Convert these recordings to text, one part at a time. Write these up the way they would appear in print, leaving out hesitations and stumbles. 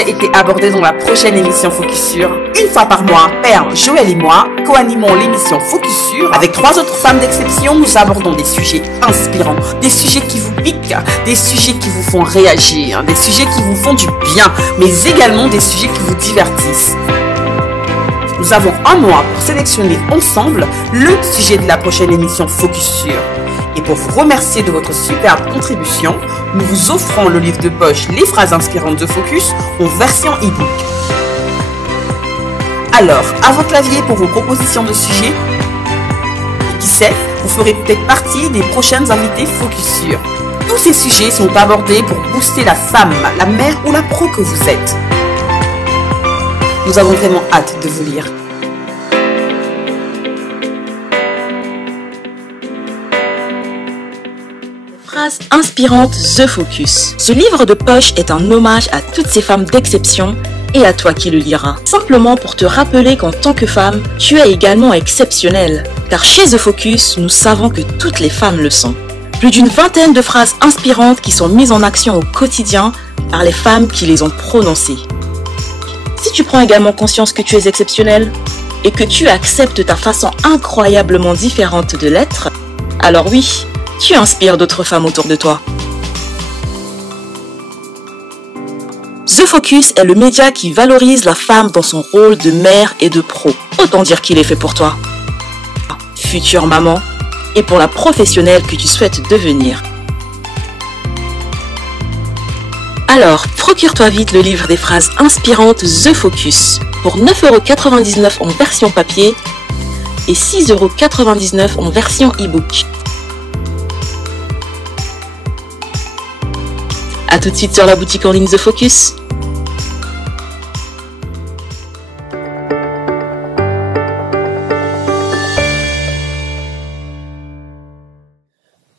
sujet était abordé dans la prochaine émission Focus Sur. Une fois par mois, Père, Joël et moi co-animons l'émission Focus Sur. Avec 3 autres femmes d'exception, nous abordons des sujets inspirants, des sujets qui vous piquent, des sujets qui vous font réagir, des sujets qui vous font du bien, mais également des sujets qui vous divertissent. Nous avons un mois pour sélectionner ensemble le sujet de la prochaine émission Focus Sur. Et pour vous remercier de votre superbe contribution, nous vous offrons le livre de poche Les phrases inspirantes de Focus en version e-book. Alors, à vos claviers pour vos propositions de sujets. Et qui sait, vous ferez peut-être partie des prochaines invités Focus Sur. Tous ces sujets sont abordés pour booster la femme, la mère ou la pro que vous êtes. Nous avons vraiment hâte de vous lire. Phrases inspirantes The Focus. Ce livre de poche est un hommage à toutes ces femmes d'exception et à toi qui le liras. Simplement pour te rappeler qu'en tant que femme, tu es également exceptionnelle. Car chez The Focus, nous savons que toutes les femmes le sont. Plus d'une vingtaine de phrases inspirantes qui sont mises en action au quotidien par les femmes qui les ont prononcées. Si tu prends également conscience que tu es exceptionnelle et que tu acceptes ta façon incroyablement différente de l'être, alors oui, tu inspires d'autres femmes autour de toi. The Focus est le média qui valorise la femme dans son rôle de mère et de pro. Autant dire qu'il est fait pour toi, future maman, et pour la professionnelle que tu souhaites devenir. Alors, procure-toi vite le livre des phrases inspirantes The Focus pour 9,99 € en version papier et 6,99 € en version e-book. A tout de suite sur la boutique en ligne The Focus.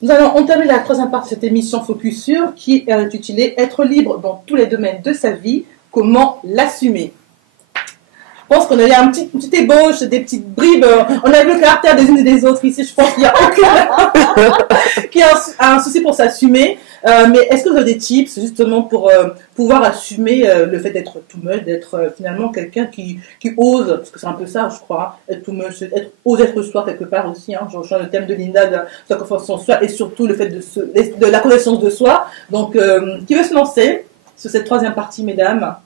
Nous allons entamer la troisième partie de cette émission Focus Sur qui est intitulée « Être libre dans tous les domaines de sa vie, comment l'assumer ?» Je pense qu'on a eu une petite ébauche, des petites bribes. On a vu le caractère des unes et des autres ici. Je pense qu'il n'y a aucune qui a un souci pour s'assumer. Mais est-ce que vous avez des tips justement pour pouvoir assumer le fait d'être too much, d'être finalement quelqu'un qui ose, parce que c'est un peu ça, je crois, être too much, oser être soi quelque part aussi. Hein, je rejoins le thème de Linda de la confiance en soi et surtout le fait de la connaissance de soi. Donc, qui veut se lancer sur cette troisième partie, mesdames?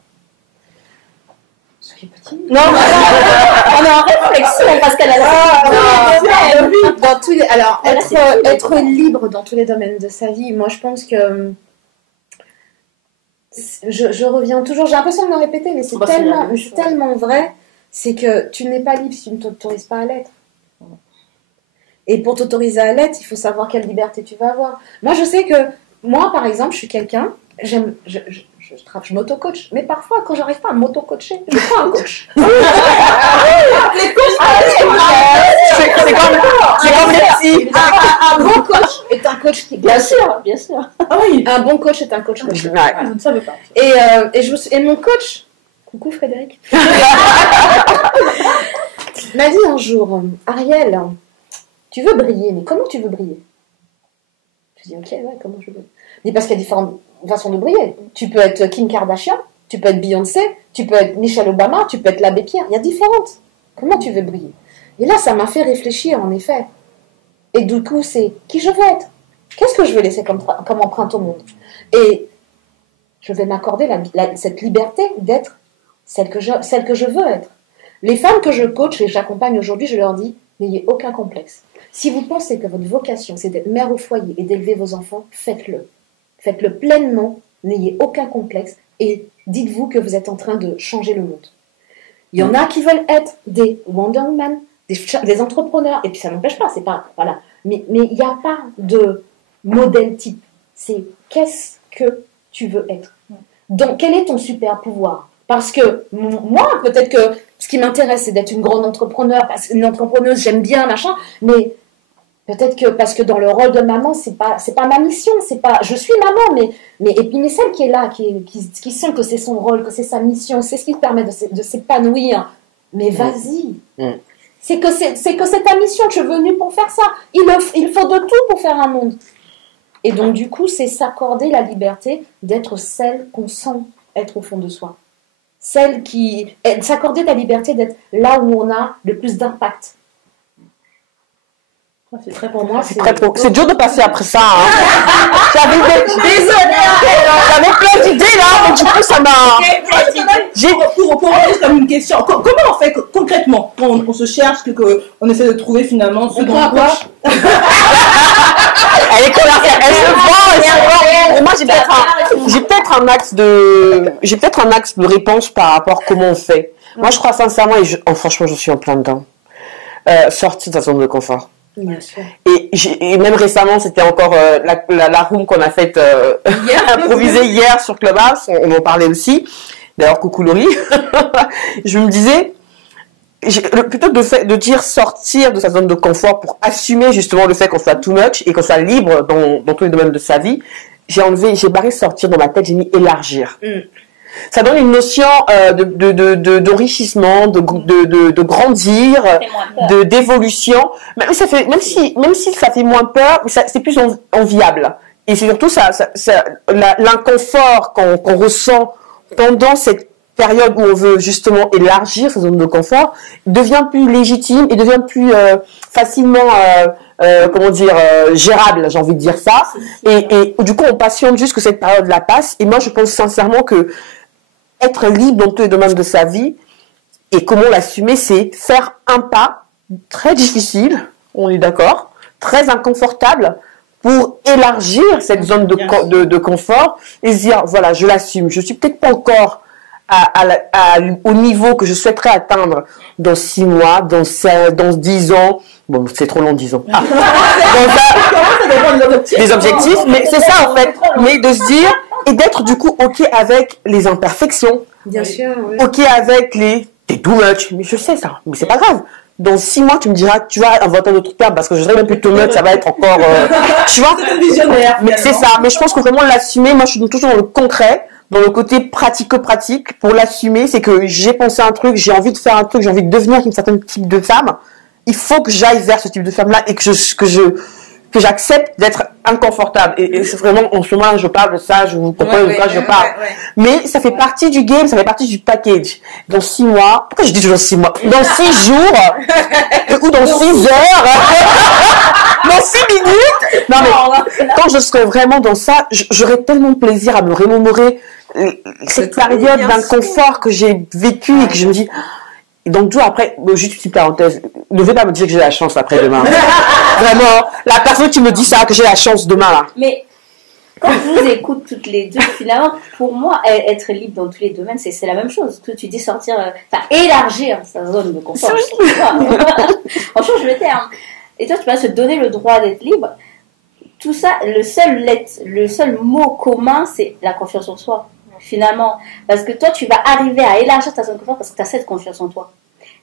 Soyez petit. Non, on est en réflexion parce qu'elle a dans tous les. Alors, être libre dans tous les domaines de sa vie, moi je pense que je reviens toujours. J'ai l'impression de me répéter, mais c'est tellement vrai. C'est que tu n'es pas libre si tu ne t'autorises pas à l'être. Et pour t'autoriser à l'être, il faut savoir quelle liberté tu vas avoir. Moi, je sais que moi, par exemple, je suis quelqu'un. Je m'auto-coach, mais parfois quand j'arrive pas à m'auto-coacher, je prends un coach. Les coachs, c'est comme les petits. Un bon coach est un coach qui... Bien sûr. Ah oui. Un bon coach est un coach comme ça. Je ne savais pas. Et mon coach, coucou Frédéric, m'a dit un jour, Ariel, tu veux briller, mais comment tu veux briller? Je dis ok, ouais, comment je veux briller? Mais parce qu'il y a différentes façon de briller. Tu peux être Kim Kardashian, tu peux être Beyoncé, tu peux être Michelle Obama, tu peux être l'abbé Pierre. Il y a différentes. Comment tu veux briller? Et là, ça m'a fait réfléchir, en effet. Et du coup, c'est qui je veux être? Qu'est-ce que je veux laisser comme empreinte au monde? Et je vais m'accorder cette liberté d'être celle que je veux être. Les femmes que je coach et j'accompagne aujourd'hui, je leur dis, n'ayez aucun complexe. Si vous pensez que votre vocation, c'est d'être mère au foyer et d'élever vos enfants, faites-le. Faites-le pleinement, n'ayez aucun complexe et dites-vous que vous êtes en train de changer le monde. Il y en a qui veulent être des Wonder Woman, des entrepreneurs, et puis ça n'empêche pas, c'est pas, voilà. Mais il n'y a pas de modèle type. C'est qu'est-ce que tu veux être. Donc, quel est ton super pouvoir? Parce que moi, peut-être que ce qui m'intéresse, c'est d'être une grande entrepreneur, parce qu'une entrepreneuse, j'aime bien, machin, mais peut-être que parce que dans le rôle de maman, c'est pas ma mission, c'est pas, je suis maman, mais celle qui est là, qui sent que c'est son rôle, que c'est sa mission, c'est ce qui te permet de s'épanouir. Mais vas-y. C'est que c'est ta mission, tu es venu pour faire ça. Il faut de tout pour faire un monde. Et donc du coup, c'est s'accorder la liberté d'être celle qu'on sent être au fond de soi. s'accorder la liberté d'être là où on a le plus d'impact. C'est très Pour moi, c'est dur de passer après ça. Hein. J'avais plein d'idées là, mais du coup ça m'a. Pour poser comme une question, comment on fait concrètement quand on se cherche, qu'on essaie de trouver finalement ce dont on cherche? Elle est commerciale, elle se vend. Moi j'ai peut-être un axe de réponse par rapport à comment on fait. Moi je crois sincèrement franchement je suis en plein dedans. Sortir de sa zone de confort. Bien sûr. Et même récemment, c'était encore la room qu'on a faite improvisée hier sur Clubhouse, on en parlait aussi. D'ailleurs, coucou Laurie. Je me disais, plutôt de dire sortir de sa zone de confort pour assumer justement le fait qu'on soit too much et qu'on soit libre dans tous les domaines de sa vie, j'ai barré sortir dans ma tête, j'ai mis élargir. Ça donne une notion d'enrichissement, de grandir, d'évolution. Même si ça fait moins peur, c'est plus enviable. Et c'est surtout l'inconfort qu'on ressent pendant cette période où on veut justement élargir sa zone de confort devient plus légitime et devient plus facilement gérable, j'ai envie de dire ça. Et du coup, on patiente juste que cette période-là passe. Et moi, je pense sincèrement que être libre dans tous les domaines de sa vie et comment l'assumer, c'est faire un pas très difficile, on est d'accord, très inconfortable pour élargir cette zone de confort et se dire, voilà, je l'assume. Je suis peut-être pas encore au niveau que je souhaiterais atteindre dans 6 mois, dans 10 ans. Bon, c'est trop long, 10 ans. Des objectifs, mais c'est ça en fait. Mais de se dire, et d'être du coup OK avec les imperfections. Bien sûr, oui. OK avec t'es too much. Mais je sais ça, mais c'est pas grave. Dans 6 mois, tu me diras, tu vas inventer un autre terme parce que je dirais même plus too much, ça va être encore, tu vois. Visionnaire. Mais c'est ça. Mais je pense que vraiment l'assumer, moi je suis toujours dans le concret, dans le côté pratico-pratique. Pour l'assumer, c'est que j'ai pensé un truc, j'ai envie de faire un truc, j'ai envie de devenir un certain type de femme. Il faut que j'aille vers ce type de femme-là et que j'accepte d'être inconfortable. Et c'est vraiment, en ce moment, je parle de ça, je vous comprends de quoi je parle. Mais ça fait partie du game, ça fait partie du package. Dans 6 mois, pourquoi je dis toujours 6 mois? Dans 6 jours, ou dans 6 heures, dans 6 minutes. Non mais, quand je serai vraiment dans ça, j'aurai tellement de plaisir à me remémorer cette période d'inconfort que j'ai vécue et que je me dis, donc, tout après, juste une petite parenthèse, ne vais pas me dire que j'ai la chance après demain. Vraiment, la personne qui me dit ça, que j'ai la chance demain, là. Mais, quand je vous écoute toutes les deux, finalement, pour moi, être libre dans tous les domaines, c'est la même chose. Que tu dis sortir, élargir sa zone de confort. On change le terme. Et toi, tu vas se donner le droit d'être libre. Tout ça, le seul mot commun, c'est la confiance en soi. Finalement, parce que toi tu vas arriver à élargir ta zone de confort parce que tu as cette confiance en toi.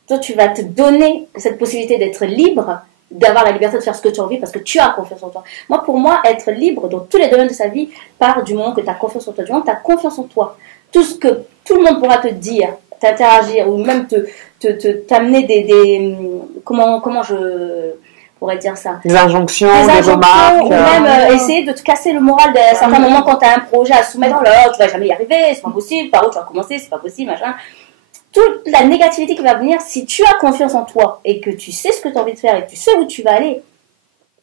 Toi tu vas te donner cette possibilité d'être libre, d'avoir la liberté de faire ce que tu as envie parce que tu as confiance en toi. Moi, pour moi, être libre dans tous les domaines de sa vie part du moment que tu as confiance en toi, du moment que tu as confiance en toi. Tout ce que tout le monde pourra te dire, t'interagir ou même t'amener comment je pourrait dire ça. Des injonctions, des remarques. Ou même essayer de te casser le moral à certains moments quand tu as un projet à soumettre. Oh là, tu vas jamais y arriver, c'est pas possible, par où tu vas commencer, c'est pas possible, machin. Toute la négativité qui va venir, si tu as confiance en toi et que tu sais ce que tu as envie de faire et que tu sais où tu vas aller,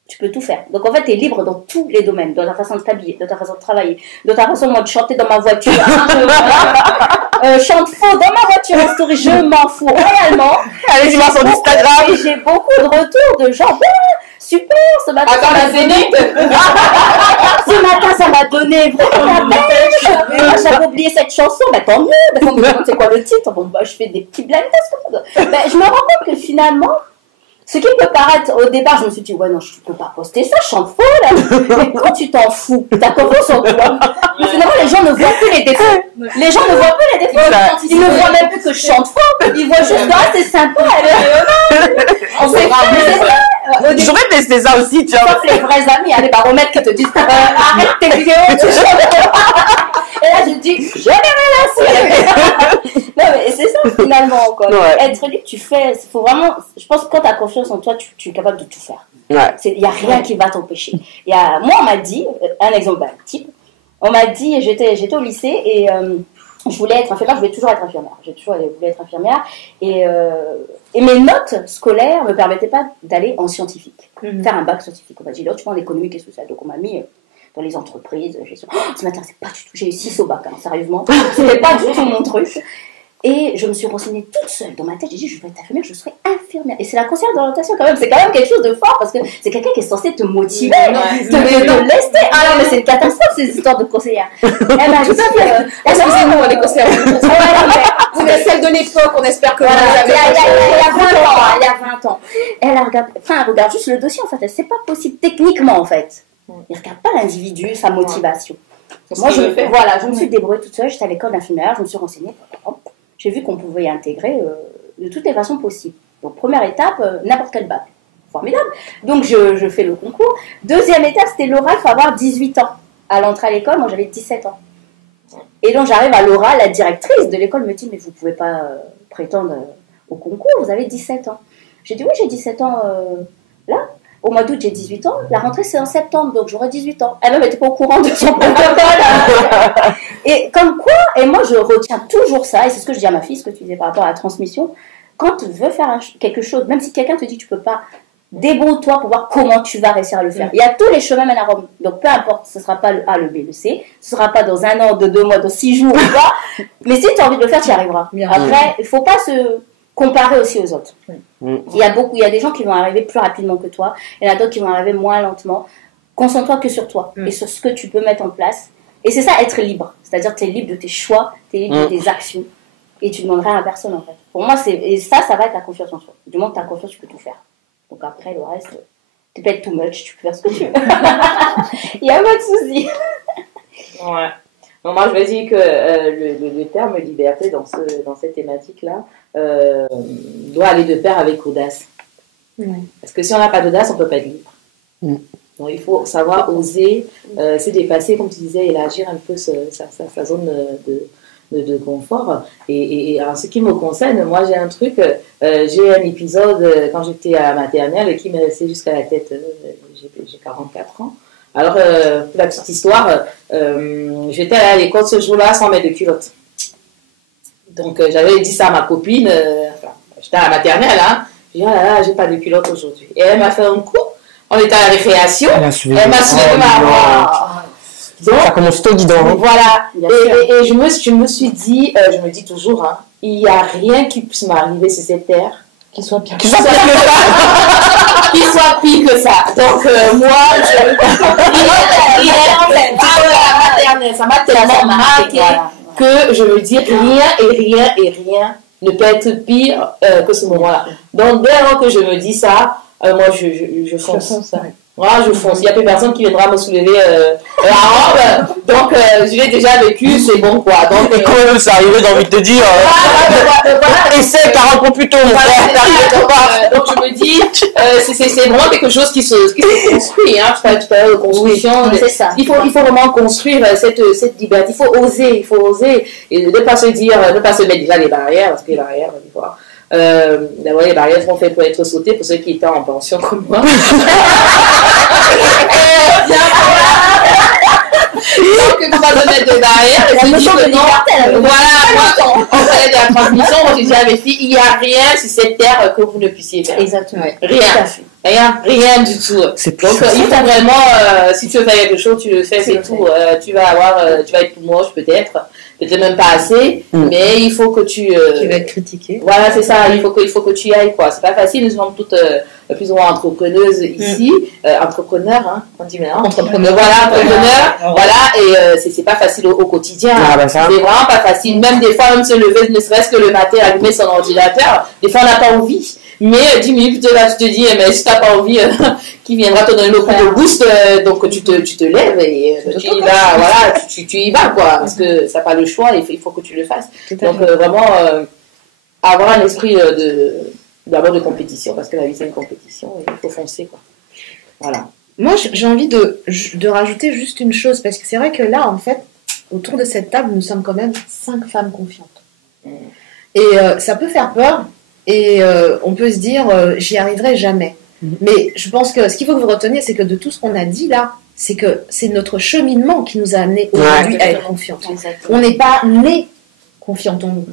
tu peux tout faire. Donc en fait, tu es libre dans tous les domaines, dans ta façon de t'habiller, dans ta façon de travailler, dans ta façon moi, de chanter dans ma voiture. Chante faux dans ma voiture en story, je m'en fous réellement. Allez, voir sur Instagram. Et j'ai beaucoup de retours de gens, super, ce matin. Attends, la Zénith. Ce matin, ça m'a donné vraiment la pêche. J'avais oublié cette chanson, mais tant mieux. Des fois, on me demande c'est quoi le titre. Bon, je fais des petits blind tests. Je me rends compte que finalement, ce qui peut paraître au départ, je me suis dit, ouais, non, je ne peux pas poster ça, je chante faux, là. Mais quand tu t'en fous, t'as confiance en toi. Finalement, les gens ne voient plus les défauts. Les gens ne voient plus les défauts. Ils ne voient même plus que je chante faux. Ils voient juste, ah, c'est sympa. On s'est J'aurais testé ça aussi, tu vois. Sauf les vrais amis, les baromètres qui te disent, arrête tes vidéos, tu chantes. Et là, je dis, je n'ai rien à dire. Non, mais c'est ça, finalement, quoi. Ouais. Être libre, tu fais, il faut vraiment, je pense que quand tu as confiance en toi, tu es capable de tout faire. Ouais. Il n'y a rien qui va t'empêcher. Moi, on m'a dit, un exemple type, on m'a dit, j'étais au lycée et je voulais être infirmière, je voulais toujours être infirmière. J'ai toujours voulu être infirmière. Et mes notes scolaires ne me permettaient pas d'aller en scientifique, faire un bac scientifique. On m'a dit, là, tu prends l'économique et social. Donc, on m'a mis dans les entreprises. Ça m'intéressait pas du tout. J'ai eu 6 au bac, hein, sérieusement. C'était pas du tout mon truc. Et je me suis renseignée toute seule dans ma tête. J'ai dit, je veux être infirmière, je serai infirmière. Et c'est la conseillère d'orientation quand même. C'est quand même quelque chose de fort parce que c'est quelqu'un qui est censé te motiver, te lester. Ah non, mais c'est une catastrophe ces histoires de conseillère. Elle m'a dit, excusez-nous, on est conseillère. Vous êtes celle de l'époque, on espère que vous avez. Il y a 20 ans. Elle regarde juste le dossier en fait. Elle sait pas possible techniquement en fait. Il regarde pas l'individu, sa motivation. Moi, je me suis débrouillée toute seule. J'étais à l'école d'infirmière, je me suis renseignée. J'ai vu qu'on pouvait y intégrer de toutes les façons possibles. Donc, première étape, n'importe quel bac. Formidable. Donc, je fais le concours. Deuxième étape, c'était l'oral, il faut avoir 18 ans. À l'entrée à l'école, moi, j'avais 17 ans. Et donc, j'arrive à l'oral, la directrice de l'école me dit, mais vous ne pouvez pas prétendre au concours, vous avez 17 ans. J'ai dit, oui, j'ai 17 ans là. Au mois d'août, j'ai 18 ans. La rentrée, c'est en septembre, donc j'aurai 18 ans. Elle-même n'était pas au courant de son protocole. Et comme quoi, et moi, je retiens toujours ça, et c'est ce que je dis à ma fille, ce que tu disais par rapport à la transmission. Quand tu veux faire quelque chose, même si quelqu'un te dit que tu ne peux pas, débrouille-toi pour voir comment tu vas réussir à le faire. Il y a tous les chemins mènent à Rome. Donc, peu importe, ce ne sera pas le A, le B, le C. Ce ne sera pas dans 1 an, 2 mois, dans 6 jours ou pas. Mais si tu as envie de le faire, tu y arriveras. Après, il ne faut pas se comparer aussi aux autres. Il y a des gens qui vont arriver plus rapidement que toi, il y en a d'autres qui vont arriver moins lentement. Concentre-toi que sur toi et sur ce que tu peux mettre en place. Et c'est ça, être libre. C'est-à-dire que tu es libre de tes choix, tu es libre de tes actions. Et tu ne demandes rien à personne, en fait. Pour moi, ça va être la confiance en soi. Du moment que tu as confiance, tu peux tout faire. Donc après, le reste, tu peux être too much, tu peux faire ce que tu veux. Il n'y a pas de souci. Ouais. Bon, moi, je me dis que le terme liberté dans cette thématique-là doit aller de pair avec audace. Parce que si on n'a pas d'audace, on ne peut pas être libre. Donc, il faut savoir oser se dépasser, comme tu disais, élargir un peu sa zone de confort. Et en ce qui me concerne, moi, j'ai un truc, j'ai un épisode quand j'étais à la maternelle qui me restait jusqu'à la tête, j'ai 44 ans. Alors, pour la petite histoire, j'étais à l'école ce jour-là sans mettre de culotte. Donc, j'avais dit ça à ma copine, j'étais à la maternelle, hein. J'ai dit, oh là là, j'ai pas de culotte aujourd'hui. Et elle m'a fait un coup. On était à la récréation. Elle m'a soulevé ma voix. Donc, ça commence tout guidon. Voilà. Et je me suis dit, je me dis toujours, hein, il n'y a rien qui puisse m'arriver sur cette terre qui soit pire que ça. Qui soit pire que ça. Donc, moi, ça m'a tellement marqué que je me dis rien ne peut être pire que ce moment-là. Donc, dès lors que je me dis ça, moi, je fonce. Voilà, je fonce. Il n'y a plus personne qui viendra me soulever la robe. Donc, je l'ai déjà vécu, c'est bon, quoi. Donc, et quand même, c'est arrivé, j'ai envie de te dire. Essaie 40 ans plus tôt, mon frère. Donc, je me dis, c'est vraiment quelque chose qui se construit. Hein. Tu parlais de construction. C'est ça. Il faut vraiment construire cette liberté. Il faut oser. Et ne pas se dire, ne pas se mettre déjà les barrières, parce que les barrières, des fois. D'abord, les barrières sont faites pour être sautées pour ceux qui étaient en pension comme moi. Donc, il faut pas se mettre de barrières. Et puis, voilà, on parlait de la transmission. Moi, j'ai dit à mes filles, il n'y a rien sur cette terre que vous ne puissiez faire. Exactement. Rien du tout. Donc, il faut vraiment, si tu veux faire quelque chose, tu le fais, c'est tout. Tu vas être tout moche, peut-être même pas assez, mais il faut que tu vas être critiqué. Voilà, c'est ça, il faut que tu y ailles, quoi. C'est pas facile, nous sommes toutes plus ou moins entrepreneuses ici, entrepreneurs, hein, on dit maintenant. Entrepreneurs. Voilà, et c'est pas facile au quotidien. C'est vraiment pas facile, même des fois, même se lever, ne serait-ce que le matin, allumer son ordinateur, des fois on n'a pas envie. Mais 10 minutes plus tard, tu te dis, mais si tu n'as pas envie, qui viendra te donner le coup de boost, donc tu te lèves et tu y vas, voilà, tu y vas, quoi, parce que tu n'as pas le choix, il faut que tu le fasses. Donc vraiment, avoir un esprit d'abord de compétition, parce que la vie c'est une compétition, et il faut foncer, quoi. Voilà. Moi, j'ai envie de rajouter juste une chose, parce que c'est vrai que là, en fait, autour de cette table, nous sommes quand même 5 femmes confiantes. Et ça peut faire peur. Et on peut se dire, j'y arriverai jamais. Mais je pense que ce qu'il faut que vous reteniez, c'est que de tout ce qu'on a dit là, c'est que c'est notre cheminement qui nous a amenés aujourd'hui à être confiants. On n'est pas né confiantes en nous.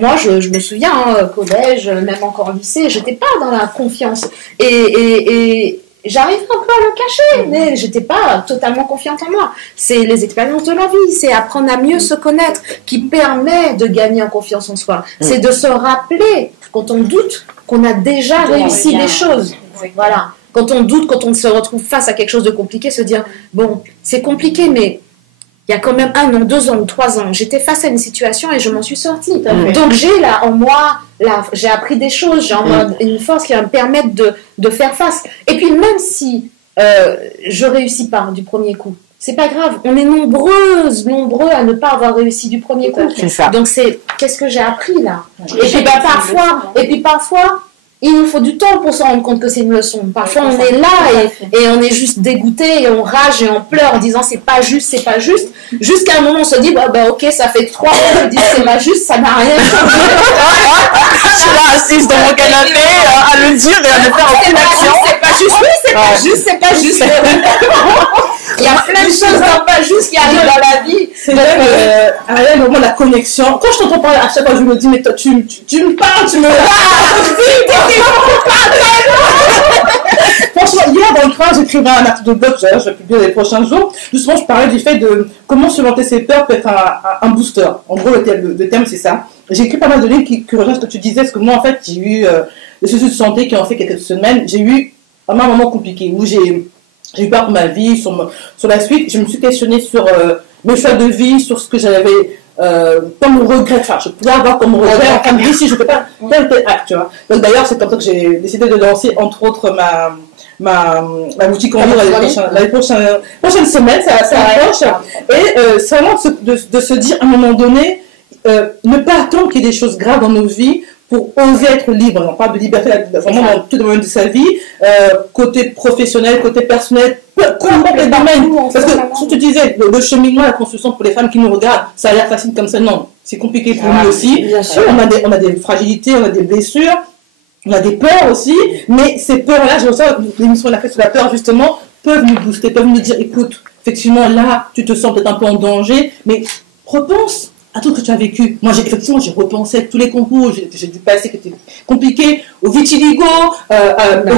Moi, je me souviens, collège, même encore au lycée, j'étais pas dans la confiance. Et j'arrive un peu à le cacher, mais j'étais pas totalement confiante en moi. C'est les expériences de la vie, c'est apprendre à mieux se connaître qui permet de gagner en confiance en soi. C'est de se rappeler, quand on doute, qu'on a déjà réussi des choses. Voilà. Quand on doute, quand on se retrouve face à quelque chose de compliqué, se dire, bon, c'est compliqué, mais il y a quand même 1 an, 2 ans ou 3 ans, j'étais face à une situation et je m'en suis sortie. Donc j'ai là en moi, j'ai appris des choses, j'ai en moi une force qui va me permettre de faire face. Et puis même si je réussis pas du premier coup, c'est pas grave, on est nombreux à ne pas avoir réussi du premier coup. C'est ça. Donc c'est, qu'est-ce que j'ai appris là? Et puis parfois, il nous faut du temps pour se rendre compte que c'est une leçon. Parfois, on est là et on est juste dégoûté et on rage et on pleure en disant c'est pas juste. Jusqu'à un moment, on se dit ok, ça fait 3 ans que je dis c'est pas juste, ça n'a rien changé. Je suis là assise dans mon canapé à le dire et à ne faire aucune action. C'est pas juste, oui, c'est pas juste. Il y a plein de choses pas justes qui arrivent dans la vie. C'est vrai que, Ariel, au moment de la connexion, quand je t'entends parler, à chaque fois, je me dis, mais toi, tu me parles, tu me Franchement, hier, dans le train, j'écrivais un article de blog, je vais publier les prochains jours. Justement, je parlais du fait de comment surmonter ses peurs peut être un booster. En gros, le terme, c'est ça. J'ai écrit pas mal de livres qui rejoignent ce que tu disais, parce que moi, en fait, j'ai eu des soucis de santé qui ont fait quelques semaines. J'ai eu vraiment un moment compliqué où j'ai eu peur pour ma vie, sur la suite. Je me suis questionnée sur mes choix de vie, sur ce que j'avais comme regret. Enfin, je pouvais avoir comme regret en fin de vie si je ne fais pas tel acte, tu vois. Donc d'ailleurs, c'est comme ça que j'ai décidé de lancer, entre autres, ma boutique en ligne les prochaines semaines, ça approche. Et c'est vraiment de se dire, à un moment donné, ne pas attendre qu'il y ait des choses graves dans nos vies pour oser être libre. On parle de liberté vraiment dans tout le domaine de sa vie, côté professionnel, côté personnel, peu importe les domaines. Parce que, comme tu disais, le cheminement, la construction pour les femmes qui nous regardent, ça a l'air facile comme ça. Non, c'est compliqué pour nous aussi. Bien sûr. On a des fragilités, on a des blessures, on a des peurs aussi. Mais ces peurs-là, je ressens, l'émission l'a fait sur la peur, justement, peuvent nous booster, peuvent nous dire, écoute, effectivement, là, tu te sens peut-être un peu en danger, mais repense à tout ce que tu as vécu. Moi, j'ai repensé à tous les concours, j'ai dû passer qui étaient compliqués, au vitiligo, aux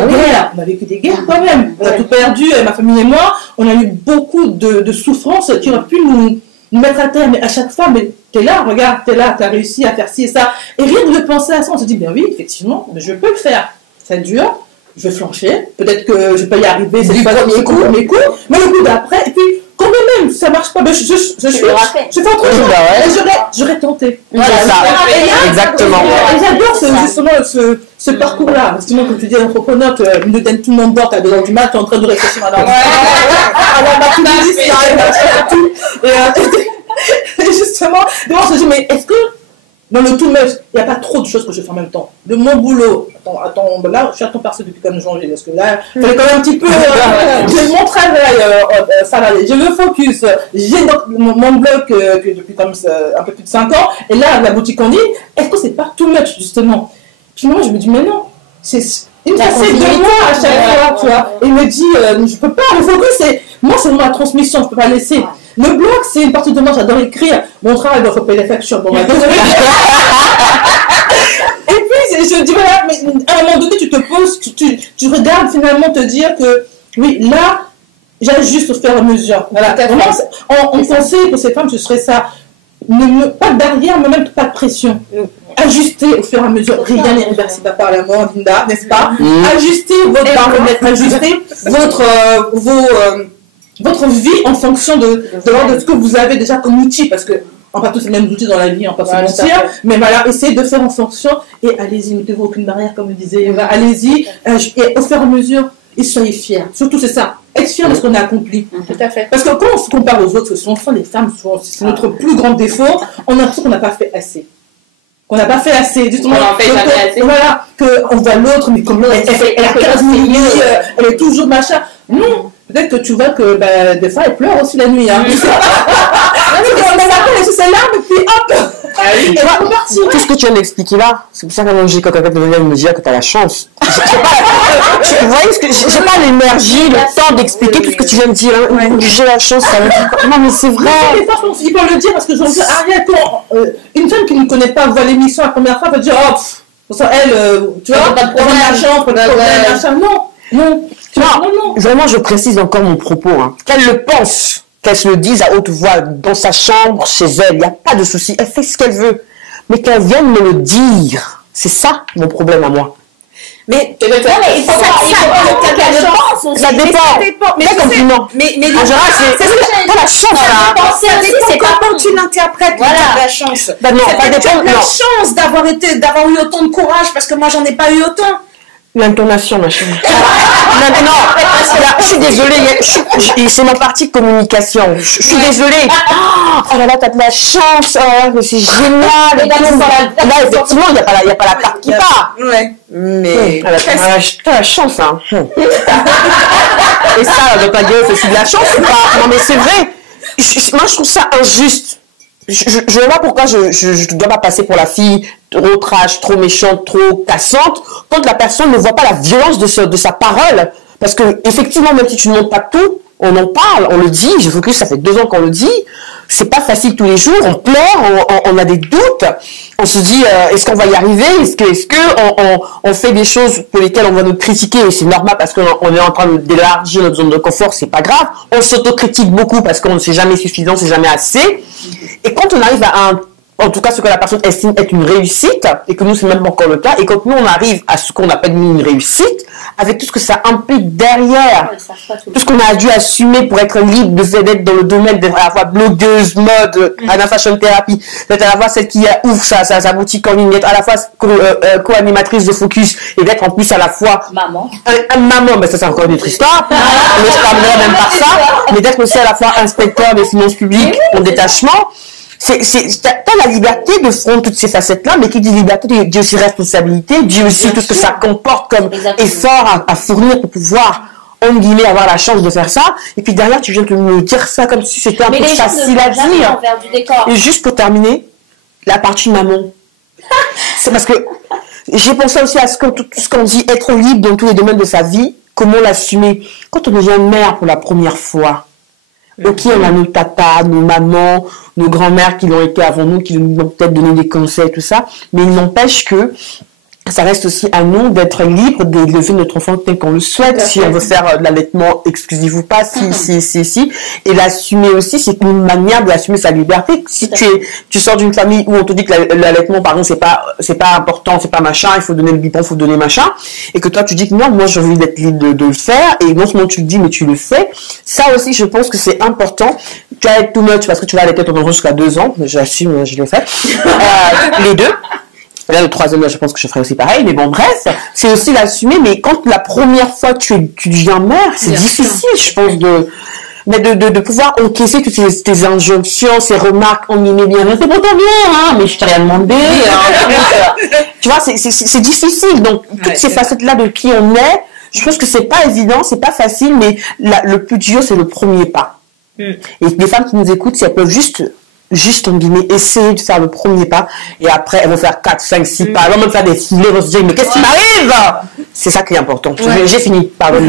guerres. On a vécu des guerres quand même. On a tout perdu, ma famille et moi. On a eu beaucoup de souffrances qui auraient pu nous mettre à terre. Mais à chaque fois, mais t'es là, regarde, t'es là, t'as réussi à faire ci et ça. Et rien de penser à ça, on se dit, bien oui, effectivement, mais je peux le faire. Ça dure, je vais flancher. Peut-être que je peux y arriver, c'est pas le premier coup, mais le coup d'après, et puis, quand même, ça marche pas, mais je fais autre chose. J'aurais tenté. Voilà, exactement. Et j'adore justement ce parcours-là. Justement, comme tu dis, entrepreneur, tout le monde dort à 2h du mat, tu es en train de réfléchir à la et justement, moi, je me dis, mais est-ce que dans le tout neuf, il n'y a pas trop de choses que je fais en même temps. De mon boulot, attends, là, je suis à temps partiel depuis comme janvier, parce que là, il fallait quand même un petit peu, j'ai mon travail salarié, je me focus, j'ai mon blog depuis comme un peu plus de 5 ans, et là, la boutique en ligne, est-ce que c'est pas too much, justement? Puis moi, je me dis, mais non, il me fait 2 mois à chaque fois, tu vois, et il me dit, je peux pas, le focus, moi, c'est la transmission, je peux pas laisser. Le blog, c'est une partie de moi, j'adore écrire. Mon travail, il faut payer les factures. Bon, désolé. Et puis, je dis, voilà, mais à un moment donné, tu te poses, tu regardes finalement te dire que, oui, là, j'ajuste au fur et à mesure. Voilà. On pensait que ces femmes, ce serait ça. Pas de barrière, mais même pas de pression. Ajuster au fur et à mesure. Rien n'est irréversible par la mort, Linda, n'est-ce pas? Ajuster votre baromètre, ajuster votre vie en fonction de ce que vous avez déjà comme outil, parce que on n'a pas tous les mêmes outils dans la vie, on ne peut pas se mentir, mais voilà, essayez de faire en fonction, et allez-y, mettez-vous aucune barrière, comme le disait Eva, allez-y, et au fur et à mesure, et soyez fiers, surtout c'est ça, être fiers de ce qu'on a accompli. Tout à fait. Parce que quand on se compare aux autres, souvent les femmes, c'est notre plus grand défaut, on a l'impression qu'on n'a pas fait assez. Qu'on n'a pas fait assez, justement. On en fait jamais assez. Voilà, qu'on voit l'autre, mais comme elle a 15 minutes, elle est toujours machin. Non. Peut-être que tu vois que des fois elle pleure aussi la nuit. Hein. On a la peine, c'est larmes, et puis hop. Et tu vois, tout ce que tu viens d'expliquer là, c'est pour ça que quand quelqu'un me dit que tu as la chance. Vous voyez, j'ai pas l'énergie, le temps d'expliquer tout ce que tu viens de dire. J'ai la chance, ça veut dire quoi? Non, mais c'est vrai. Mais ça, je pense qu'il peut le dire parce que j'en dis, Ariel, quand une femme qui ne connaît pas voit l'émission la première fois, elle va dire, oh, elle, tu vois, pas de problème d'achat, non. Vraiment, je précise encore mon propos. Hein. Qu'elle le pense, qu'elle se le dise à haute voix, dans sa chambre, chez elle, il n'y a pas de souci. Elle fait ce qu'elle veut. Mais qu'elle vienne me le dire, c'est ça mon problème à moi. Mais il faut pas qu'elle le pense aussi. Ça dépend. Mais compliment. Mais en général, c'est pas la chance là. C'est pas comment tu l'interprètes. Voilà la chance. Ben non, ça dépend. La chance d'avoir eu autant de courage parce que moi j'en ai pas eu autant. L'intonation, ma chérie. Non, je suis désolée, c'est ma partie communication. Je suis désolée. Oh là là, t'as de la chance, mais c'est génial. Là, effectivement, il n'y a pas la carte qui part. Ouais, mais... T'as la chance, hein. Et ça, dans ta gueule, c'est aussi de la chance ou pas? Non, mais c'est vrai. Moi, je trouve ça injuste. Je ne vois pas pourquoi je ne dois pas passer pour la fille trop trash, trop méchante, trop cassante, quand la personne ne voit pas la violence de sa parole. Parce que, effectivement, même si tu ne montres pas tout, on en parle, on le dit, je focus, ça fait 2 ans qu'on le dit, c'est pas facile tous les jours, on pleure, on a des doutes, on se dit, est-ce qu'on va y arriver, est-ce que on fait des choses pour lesquelles on va nous critiquer, et c'est normal parce qu'on est en train d'élargir notre zone de confort, c'est pas grave, on s'autocritique beaucoup parce qu'on ne sait jamais suffisant, c'est jamais assez, et quand on arrive à en tout cas ce que la personne estime être une réussite, et que nous c'est même pas encore le cas, et quand nous on arrive à ce qu'on appelle une réussite, avec tout ce que ça implique derrière, tout ce qu'on a dû assumer pour être libre d'être dans le domaine d'être à la fois blogueuse, mode, à la fashion therapy, d'être à la fois celle qui ouvre sa boutique en ligne, d'être à la fois co-animatrice de Focus, et d'être en plus à la fois maman. Maman, mais ça c'est encore une autre histoire, mais je parlerai même par ça, mais d'être aussi à la fois inspecteur des finances publiques en détachement. T'as la liberté de front toutes ces facettes-là, mais qui dit liberté dit aussi responsabilité, dit aussi tout ce que ça comporte comme effort à fournir pour pouvoir, en guillemets, avoir la chance de faire ça. Et puis derrière, tu viens de me dire ça comme si c'était un peu facile à dire. Et juste pour terminer, la partie maman. C'est parce que j'ai pensé aussi à tout ce qu'on dit être libre dans tous les domaines de sa vie, comment l'assumer. Quand on devient mère pour la première fois, ok, on a nos tatas, nos mamans, nos grands-mères qui l'ont été avant nous, qui nous ont peut-être donné des conseils, tout ça, mais il n'empêche que ça reste aussi à nous d'être libre d'élever notre enfant tel qu'on le souhaite, si on veut faire de l'allaitement exclusif ou pas, si, et l'assumer aussi, c'est une manière d'assumer sa liberté. Si tu sors d'une famille où on te dit que l'allaitement, par exemple, c'est pas important, c'est pas machin, il faut donner le biberon, il faut donner machin, et que toi tu dis que non, moi j'ai envie d'être libre de le faire, et non seulement tu le dis, mais tu le fais, ça aussi je pense que c'est important. Tu vas être too much parce que tu vas allaiter ton enfant jusqu'à 2 ans, j'assume, je l'ai fait, les deux. Là, le 3e, là, je pense que je ferai aussi pareil, mais bon, bref, c'est aussi l'assumer, mais quand la première fois tu deviens mère, c'est difficile, je pense, de pouvoir encaisser toutes tes injonctions, ces remarques, on y met bien, c'est pour ton bien, hein, mais je t'ai rien demandé, tu vois, c'est difficile, donc, toutes ces facettes-là de qui on est, je pense que c'est pas évident, c'est pas facile, mais le plus dur, c'est le premier pas. Et les femmes qui nous écoutent, si elles peuvent juste en guillemets, essayer de faire le premier pas, et après, elles vont faire 4, 5, 6 pas, elles vont même faire des filets, elles vont se dire, mais qu'est-ce qui m'arrive? C'est ça qui est important. J'ai fini, pardon.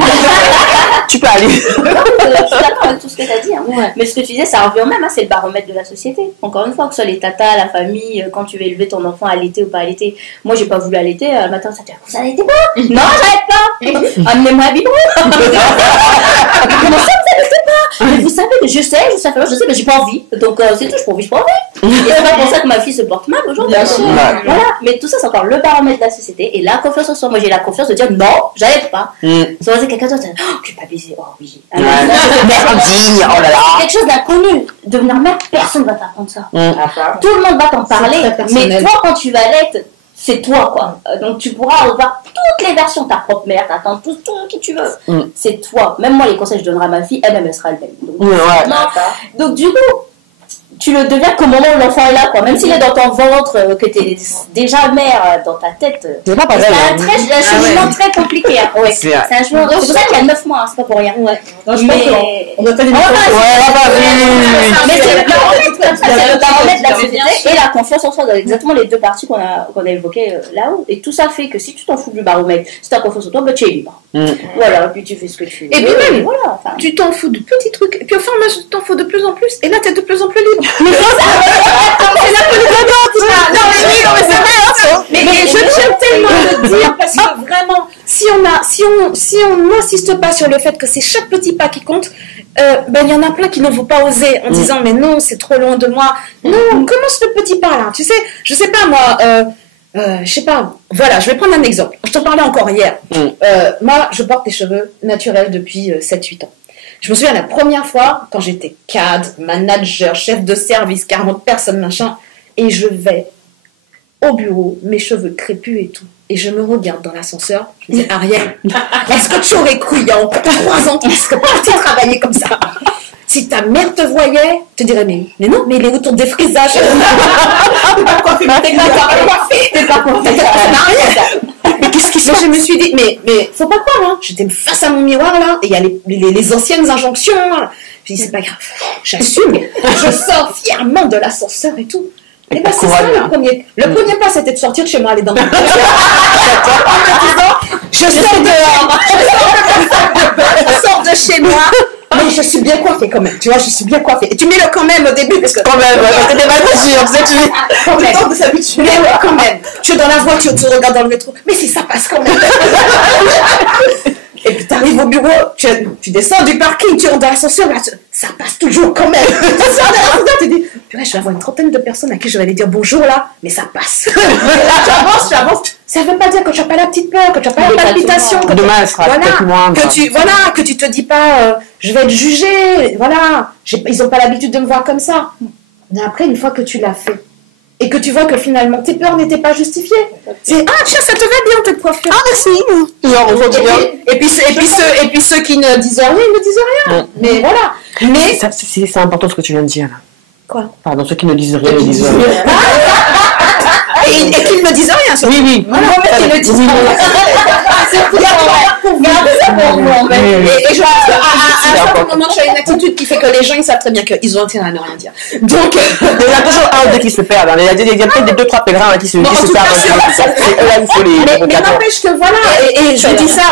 Tu peux aller. Je suis d'accord avec tout ce que tu as dit. Hein. Mais ce que tu disais, ça revient au même, hein, c'est le baromètre de la société. Encore une fois, que ce soit les tatas, la famille, quand tu veux élever ton enfant à allaiter ou pas allaiter. Moi, j'ai pas voulu allaiter, le matin, ça te dit, vous allaitez pas? Non, j'arrête pas. Amenez-moi un biberon. Comment ça, vous allaitez pas? Mais vous savez, je sais, mais j'ai pas envie. Donc, c'est tout, je pas envie. Et c'est pas pour ça que ma fille se porte mal aujourd'hui. Voilà. Mais tout ça, c'est encore le baromètre de la société et la confiance en soi. Moi, j'ai la confiance de dire non, j'arrête pas. Soit c'est quelqu'un d'autre, tu pas baiser, oh oui. Merdi, oh là là. C'est quelque chose d'inconnu. Devenir mère, personne va t'apprendre ça. Tout le monde va t'en parler. Mais toi, quand tu vas l'être, c'est toi, quoi. Donc, tu pourras avoir toutes les versions, ta propre mère, ta tante, tout qui tu veux. C'est toi. Même moi, les conseils que je donnerai à ma fille, elle-même, elle sera elle-même. Donc, du coup, tu le deviens qu'au moment où l'enfant est là, quoi. Même s'il est dans ton ventre, que tu es déjà mère dans ta tête. C'est pas pareil. C'est un cheminement très compliqué. Hein. Ouais. C'est un cheminement. C'est pour ça qu'il y a 9 mois, hein, c'est pas pour rien. Ouais. Non, je pense qu'on doit faire des mais c'est le paramètre de la société et la confiance en soi, dans exactement les deux parties qu'on a évoquées là-haut. Et tout ça fait que si tu t'en fous du baromètre, si tu as confiance en toi, bah, tu es libre. Voilà, puis tu fais ce que tu veux. Et puis même, voilà, tu t'en fous de petits trucs, et puis au fur et à mesure, tu t'en fous de plus en plus, et là, tu es de plus en plus libre. Mais je tiens tellement à le dire, parce que vraiment, si on n'insiste pas sur le fait que c'est chaque petit pas qui compte, il y en a plein qui ne vont pas oser en disant mais non, c'est trop loin de moi. Non, commence le petit pas là. Tu sais, je sais pas moi, je sais pas. Voilà, je vais prendre un exemple. Je t'en parlais encore hier. Moi, je porte des cheveux naturels depuis 7-8 ans. Je me souviens la première fois quand j'étais cadre, manager, chef de service, 40 personnes, machin, et je vais au bureau, mes cheveux crépus et tout. Et je me regarde dans l'ascenseur, je me dis, Ariel, est-ce que tu aurais cru il y a encore 3 ans que tu serais partie travailler comme ça? Si ta mère te voyait, te dirait, mais non, mais il est autour des frisages. T'es pas coiffée, t'es pas coiffée, ça n'a rien, ça. Mais qu'est-ce qui se passe? Je me suis dit, mais faut pas croire, hein. J'étais face à mon miroir, là, et il y a les anciennes injonctions, là. Je me dis, c'est pas grave, j'assume, je sors fièrement de l'ascenseur et tout. Et ben c'est ça le premier. Le premier pas, c'était de sortir de chez moi, aller dans mon je sors dehors. Je sors de chez moi. Mais je suis bien coiffée quand même. Tu vois, je suis bien coiffée. Et tu mets le quand même au début parce que Quand même, c'était pas sûr, tu sais, tu quand même. De s'habituer. Mais ouais, quand même. Tu es dans la voiture, tu regardes dans le métro. Mais si ça passe quand même. Et puis tu arrives au bureau, tu descends du parking, tu rentres dans l'ascenseur, ça passe toujours quand même. Tu sors de l'ascenseur, tu dis, purée, je vais avoir une trentaine de personnes à qui je vais aller dire bonjour là, mais ça passe. Et là, tu avances. Ça veut pas dire que tu n'as pas la petite peur, que tu n'as pas la palpitation. Demain, elle sera peut-être moins. Que tu te dis pas, je vais être jugée, voilà. Ils n'ont pas l'habitude de me voir comme ça. Mais après, une fois que tu l'as fait, et que tu vois que finalement tes peurs n'étaient pas justifiées. C'est tiens, ça te va bien cette coiffure. Ah merci. Genre aujourd'hui. Et puis ceux qui ne disent rien, ils ne disent rien. Mais voilà. Mais c'est important ce que tu viens de dire là. Quoi? Pardon, ceux qui ne disent rien, ils disent rien. Et qu'ils ne disent rien. Oui. Voilà, qu'ils ne disent rien. C'est pour moi. Et je pense qu'à un certain moment, tu as une attitude qui fait que les gens, ils savent très bien qu'ils ont intérêt à ne rien dire. Donc, il y a toujours un ou deux qui se perdent. Il y a peut-être des 2-3 pèlerins qui se perdent. C'est eux là où il faut les. Mais n'empêche que voilà, et je dis ça,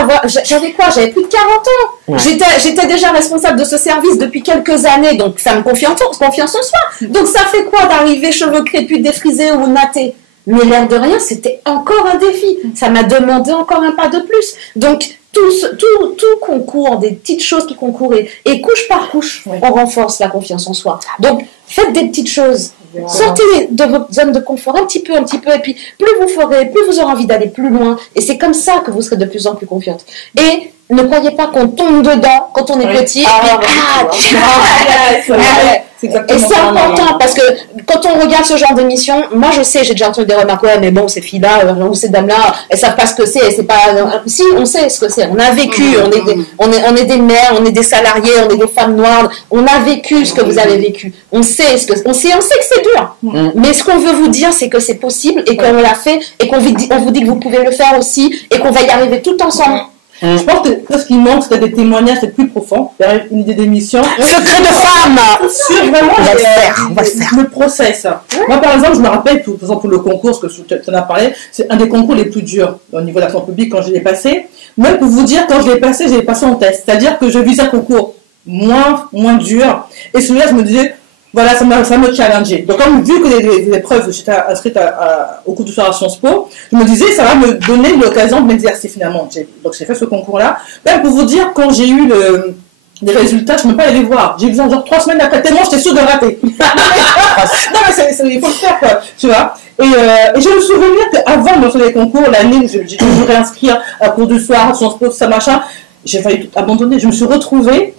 j'avais quoi? J'avais plus de 40 ans. J'étais déjà responsable de ce service depuis quelques années, donc ça me confiance en soi. Donc ça fait quoi d'arriver cheveux crépus, défrisés ou nattés? Mais l'air de rien, c'était encore un défi. Ça m'a demandé encore un pas de plus. Donc, tout concourt, des petites choses qui concourent. Et couche par couche, on renforce la confiance en soi. Donc, faites des petites choses. Sortez de votre zone de confort un petit peu. Et puis, plus vous ferez, plus vous aurez envie d'aller plus loin. Et c'est comme ça que vous serez de plus en plus confiante. Et ne croyez pas qu'on tombe dedans quand on est petit. Et c'est important parce que quand on regarde ce genre d'émission, moi je sais, j'ai déjà entendu des remarques, ouais, mais bon, ces filles-là ou ces dames-là, elles savent pas ce que c'est pas. Si, on sait ce que c'est. On a vécu, on est des mères, on est des salariés, on est des femmes noires. On a vécu ce que vous avez vécu. On sait que c'est dur. Mais ce qu'on veut vous dire, c'est que c'est possible et qu'on l'a fait et qu'on vous dit que vous pouvez le faire aussi et qu'on va y arriver tout ensemble. Je pense que ce qui manque, c'est des témoignages, c'est plus profond, une idée d'émission. Secret de femme. Sur vraiment on va le faire. Le process. Moi, par exemple, je me rappelle, par exemple, pour le concours, ce que tu en as parlé, c'est un des concours les plus durs au niveau de l'action publique quand je l'ai passé. Même pour vous dire, quand je l'ai passé en test. C'est-à-dire que je visais un concours moins dur. Et celui-là, je me disais, voilà, ça me challengeait. Donc, comme vu que les épreuves, j'étais inscrite au cours du soir à Sciences Po, je me disais, ça va me donner l'occasion de m'exercer finalement. Donc, j'ai fait ce concours-là. Même pour vous dire, quand j'ai eu les résultats, je ne peux pas aller les voir. J'ai besoin genre 3 semaines après, tellement j'étais sûre de le rater. Non, mais il faut le faire, quoi. Tu vois. Et je me souviens qu'avant de lancer les concours, l'année où j'ai toujours réinscrire à cours du soir, à Sciences Po, tout ça, machin, j'ai failli tout abandonner. Je me suis retrouvée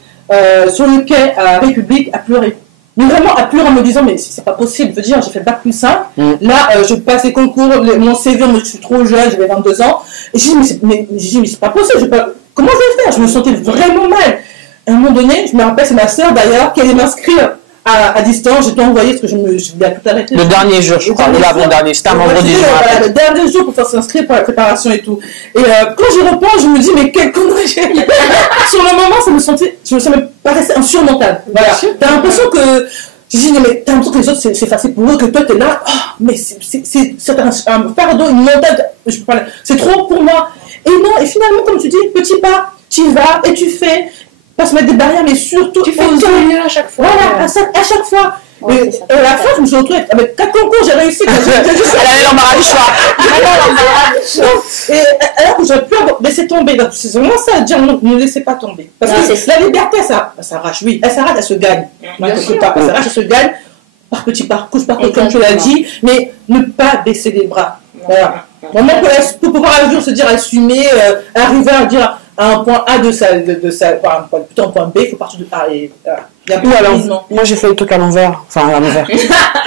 sur le quai à République à pleurer. Mais vraiment à pleurer en me disant, mais c'est pas possible, je veux dire, j'ai fait bac plus 5. Là, je passe les concours, mon CV, je suis trop jeune, j'avais 22 ans. Et j'ai dit, mais c'est pas possible, comment je vais faire? Je me sentais vraiment mal. À un moment donné, je me rappelle, c'est ma soeur d'ailleurs qui allait m'inscrire à distance, je t'ai envoyé ce que je voulais tout arrêter. Le dernier jour, je crois, ou l'avant-dernier, c'était un vendredi. Voilà, le dernier jour pour faire s'inscrire pour la préparation et tout. Et quand j'y repense, je me dis, mais quelle connerie j'ai fait. Sur le moment, ça me paraissait insurmontable. Voilà. T'as l'impression que. Je dis, mais t'as l'impression que les autres, c'est facile pour eux, que toi, t'es là, oh, mais c'est un fardeau, une montagne, c'est trop pour moi. Et non, et finalement, comme tu dis, petit pas, tu y vas et tu fais, pas se mettre des barrières, mais surtout, tu fais ton mieux à chaque fois. Voilà, à chaque fois. Ouais, et à la fin, je me suis retrouvée avec 4 concours, j'ai réussi. Elle avait l'embarras du choix. Et alors que j'aurais pu laisser tomber. Donc, c'est vraiment ça à dire, ne laissez pas tomber. Parce que la liberté, ça s'arrache, oui. Elle s'arrache, elle se gagne. Elle s'arrache, elle se gagne par petits pas, couche par couche, comme tu l'as dit. Mais ne pas baisser les bras. Voilà. Vraiment, pour pouvoir un jour se dire assumer, arriver à dire à un point A de sa plutôt un point B, il faut partir de A et moi j'ai fait le truc à l'envers. Enfin, à l'envers.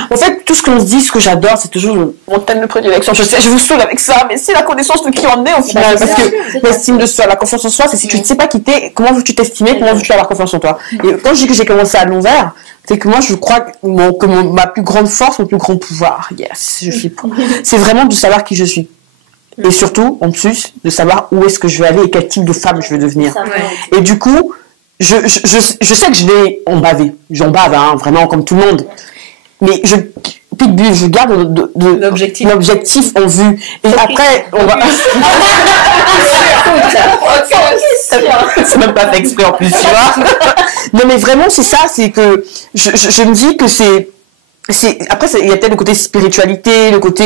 En fait, tout ce qu'on se dit, ce que j'adore, c'est toujours mon thème de prédilection. Je sais, je vous saoule avec ça, mais c'est la connaissance de qui on est au final. Parce que l'estime de soi, la confiance en soi, c'est si tu ne sais pas qui t'es, comment veux-tu t'estimer, comment veux-tu avoir confiance en toi. Et quand je dis que j'ai commencé à l'envers, c'est que moi je crois que ma plus grande force, mon plus grand pouvoir, yes, je suis pour, c'est vraiment de savoir qui je suis. Et surtout, en plus, de savoir où est-ce que je vais aller et quel type de femme je vais devenir. Et du coup, je sais que je vais en baver. J'en bave, hein, vraiment, comme tout le monde. Mais je garde l'objectif en vue. Et après, on va... c'est même pas fait exprès en plus, tu vois. Non, mais vraiment, c'est ça, c'est que je me dis que après, il y a peut-être le côté spiritualité, le côté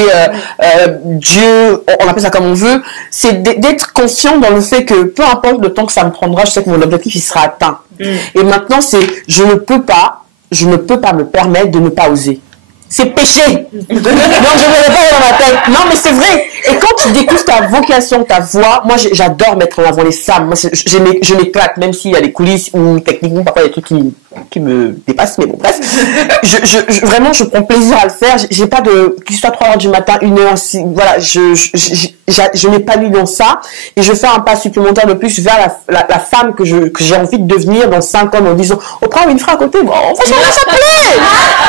Dieu, on appelle ça comme on veut. C'est d'être conscient dans le fait que peu importe le temps que ça me prendra, je sais que mon objectif il sera atteint. Et maintenant, je ne peux pas me permettre de ne pas oser. C'est péché. Donc je ne vais pas dans ma tête. Non, mais c'est vrai. Et quand tu découvres ta vocation, ta voix, moi j'adore mettre en avant les femmes. Moi, je m'éclate, même s'il y a des coulisses ou techniquement parfois il y a des trucs qui me dépassent, mais bon bref. Vraiment je prends plaisir à le faire. J'ai pas qu'il soit 3h du matin, 1h, voilà, je m'épanouis dans ça et je fais un pas supplémentaire de plus vers la femme que j'ai envie de devenir dans 5 ans en disant Oprah Winfrey à côté. Bon, franchement, on va s'appeler.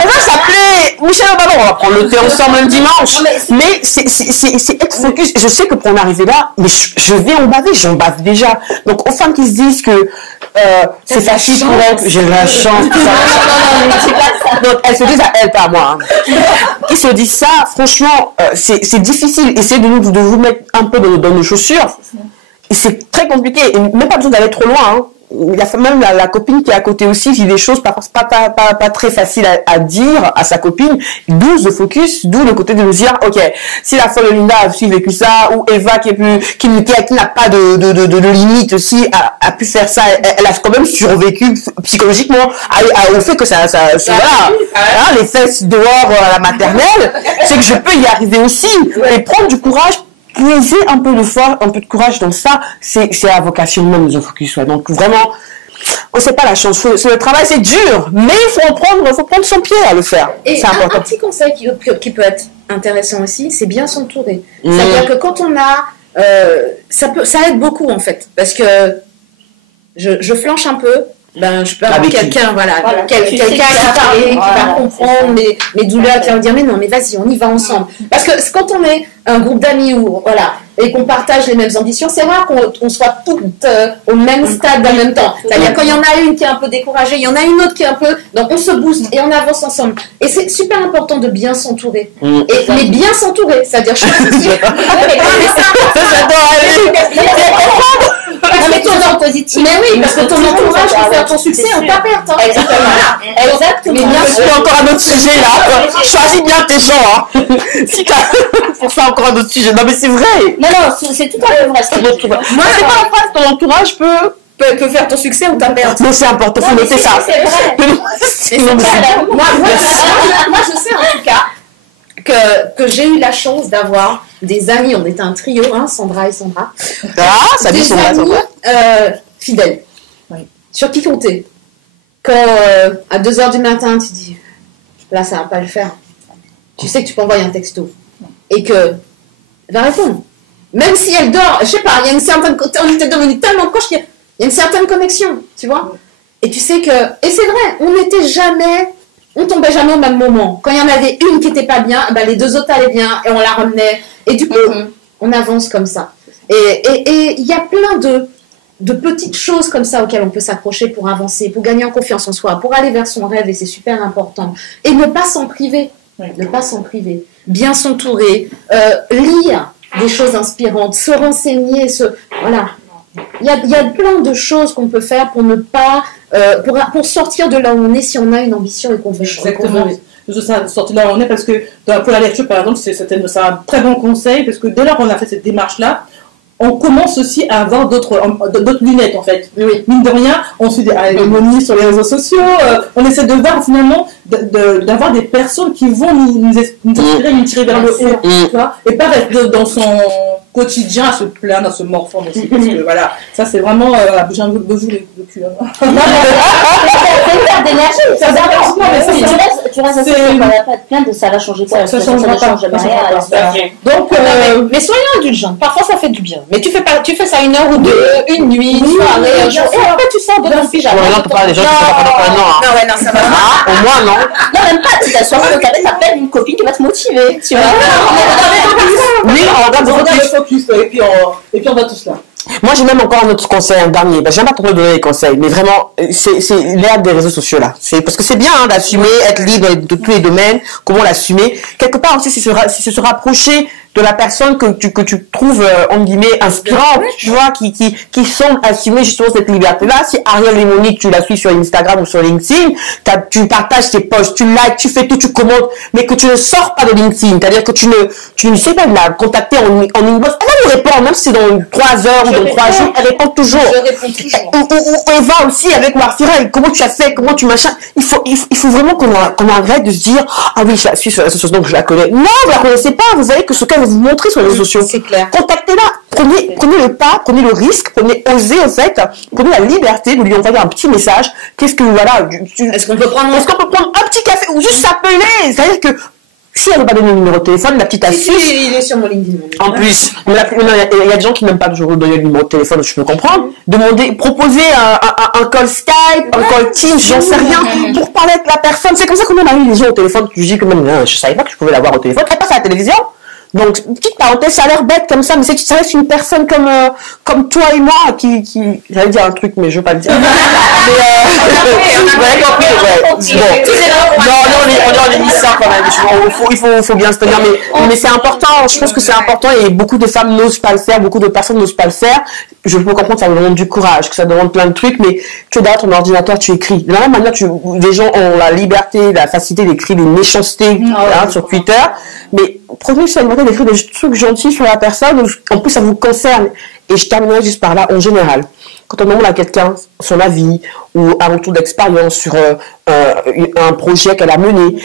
On va s'appeler. Michel Obama, on va prendre le thé ensemble le dimanche. Mais c'est être focus. Je sais que pour en arriver là, mais je vais en baver, j'en bave déjà. Donc aux femmes qui se disent que c'est facile pour elles, j'ai la chance. Donc elles se disent à elles, pas à moi. Hein. Ils se disent ça, franchement, c'est difficile. Essayez de vous mettre un peu dans nos chaussures. Et c'est très compliqué. Et même pas besoin d'aller trop loin. Hein. Il y a même la copine qui est à côté aussi vit des choses pas très faciles à dire à sa copine, d'où le focus, d'où le côté de nous dire ok, si la folle Linda a aussi vécu ça, ou Eva qui n'a pas de limite aussi a pu faire ça, elle a quand même survécu psychologiquement au fait que ça voilà, les fesses dehors à la maternelle, c'est que je peux y arriver aussi et prendre du courage. Puiser un peu de courage dans ça, c'est la vocation même de Focus. Ouais. Donc vraiment, on sait pas la chance. Le travail c'est dur, mais il faut prendre son pied à le faire. Et un petit conseil qui peut être intéressant aussi, c'est bien s'entourer. C'est-à-dire que quand on a, ça aide beaucoup en fait, parce que je flanche un peu. Ben, je peux avoir quelqu'un, quelqu'un qui va comprendre mes douleurs, qui va me dire mais non, mais vas-y, on y va ensemble. Parce que quand on est un groupe d'amis et qu'on partage les mêmes ambitions, c'est rare qu'on soit toutes au même stade en même temps. C'est-à-dire quand il y en a une qui est un peu découragée, il y en a une autre qui est un peu, donc on se booste et on avance ensemble. Et c'est super important de bien s'entourer. Mais bien s'entourer, c'est-à-dire choisir. Mais ton entourage positif. Mais oui, parce que ton entourage peut faire ton succès ou ta perte. Exactement. Mais bien sûr, encore un autre sujet là. Choisis bien tes gens. Hein. Si pour ça encore un autre sujet. Non mais c'est vrai. Non, c'est tout à fait vrai. Moi c'est pas la phrase. Ton entourage peut faire ton succès ou ta perte. Non, c'est important. Faut noter ça. C'est vrai. Moi, je sais en tout cas que j'ai eu la chance d'avoir des amis, on était un trio, hein, Sandra et Sandra. Ah, ça dit Sandra. Des amis fidèles, sur qui compter. Quand à 2h du matin, tu dis, là ça va pas le faire. Tu sais que tu peux envoyer un texto. Et que, elle va répondre. Même si elle dort, je sais pas, il y a une certaine, on était devenus tellement proches qu'il y a une certaine connexion, tu vois. Et tu sais que, et c'est vrai, on n'était jamais on tombait jamais au même moment. Quand il y en avait une qui était pas bien, ben les deux autres allaient bien et on la ramenait. Et du coup, on avance comme ça. Et il y a plein de petites choses comme ça auxquelles on peut s'accrocher pour avancer, pour gagner en confiance en soi, pour aller vers son rêve, et c'est super important. Et ne pas s'en priver. Ne pas s'en priver. Bien s'entourer, lire des choses inspirantes, se renseigner, voilà. Il y a plein de choses qu'on peut faire pour ne pas, pour sortir de là où on est si on a une ambition et qu'on veut. Exactement. Sortir de là où on est, parce que pour la lecture, par exemple, c'est un très bon conseil, parce que dès lors qu'on a fait cette démarche-là, on commence aussi à avoir d'autres lunettes, en fait. Oui. Mine de rien, on suit des harmonies sur les réseaux sociaux, on essaie de voir finalement, d'avoir des personnes qui vont nous inspirer, nous tirer vers le haut, tu vois, et pas rester dans son quotidien à se plaindre, à se morfondre aussi, parce que voilà, ça c'est vraiment, j'ai un peu besoin le cul. C'est une perte d'énergie, tu restes assis, il n'y a pas de plainte, ça va changer quoi? Ça ne change jamais rien. Donc, mais soyons indulgents, parfois ça fait du bien. Mais tu fais ça une heure ou deux, une nuit, une soirée, un jour, et après tu sors de ton pyjama. Non, tu parles des gens qui sont pas pendant un an. Non, ouais, non, ça va pas. Au moins, non. Non, même pas, tu t'assois sur le canapé, t'appelles une copine qui va te motiver, tu vois. Oui, on regarde le focus, et puis on va tous là. Moi, j'ai même encore un autre conseil, un dernier. J'aime pas trop donner des conseils, mais vraiment, c'est l'ère des réseaux sociaux là. Parce que c'est bien d'assumer, être libre de tous les domaines, comment l'assumer. Quelque part aussi, c'est se rapprocher de la personne que tu trouves, entre guillemets, inspirante, tu vois, qui semble assumer justement cette liberté-là. Si Ariel Lemonique, tu la suis sur Instagram ou sur LinkedIn, tu partages tes posts, tu likes, tu fais tout, tu commentes, mais que tu ne sors pas de LinkedIn. C'est-à-dire que tu ne sais pas de la contacter en inbox. Elle va nous répondre, même si c'est dans 3 heures ou dans 3 jours, elle répond toujours. Je réponds toujours. Ou Eva aussi avec Warfira, comment tu as fait, comment tu machin. Il faut vraiment qu'on arrête de se dire, ah oui, je la suis sur les réseaux sociaux, donc je la connais. Non, vous la connaissez pas, vous voyez que ce qu'elle va vous montrer sur les réseaux sociaux. C'est clair. Contactez-la, prenez le pas, prenez le risque, osez en fait, prenez la liberté de lui envoyer un petit message. Qu'est-ce que, voilà, est-ce qu'on peut prendre un petit café ou juste s'appeler? C'est-à-dire que si elle ne veut pas donner le numéro de téléphone, la petite astuce. Il est sur mon LinkedIn. En plus, il y a des gens qui n'aiment pas toujours donner le numéro de téléphone, je peux comprendre. Proposer un call Skype, un call Teams, j'en sais rien, pour parler avec la personne. C'est comme ça qu'on a eu les gens au téléphone. Tu dis que même, je savais pas que je pouvais l'avoir au téléphone. Elle passe à la télévision. Donc, petite parenthèse, ça a l'air bête comme ça, mais ça reste une personne comme toi et moi qui j'allais dire un truc, mais je veux pas le dire. On est en émission quand même. Il faut bien se tenir, mais c'est important. Je pense que c'est important et beaucoup de femmes n'osent pas le faire, beaucoup de personnes n'osent pas le faire. Je peux comprendre que ça demande du courage, que ça demande plein de trucs, mais tu es derrière ton ordinateur, tu écris. De la même manière, les gens ont la liberté, la facilité d'écrire des méchancetés sur Twitter, mais prenez ça d'écrire des trucs gentils sur la personne, en plus ça vous concerne. Et je terminerai juste par là, en général. Quand on demande à quelqu'un son avis ou un retour d'expérience sur un projet qu'elle a mené,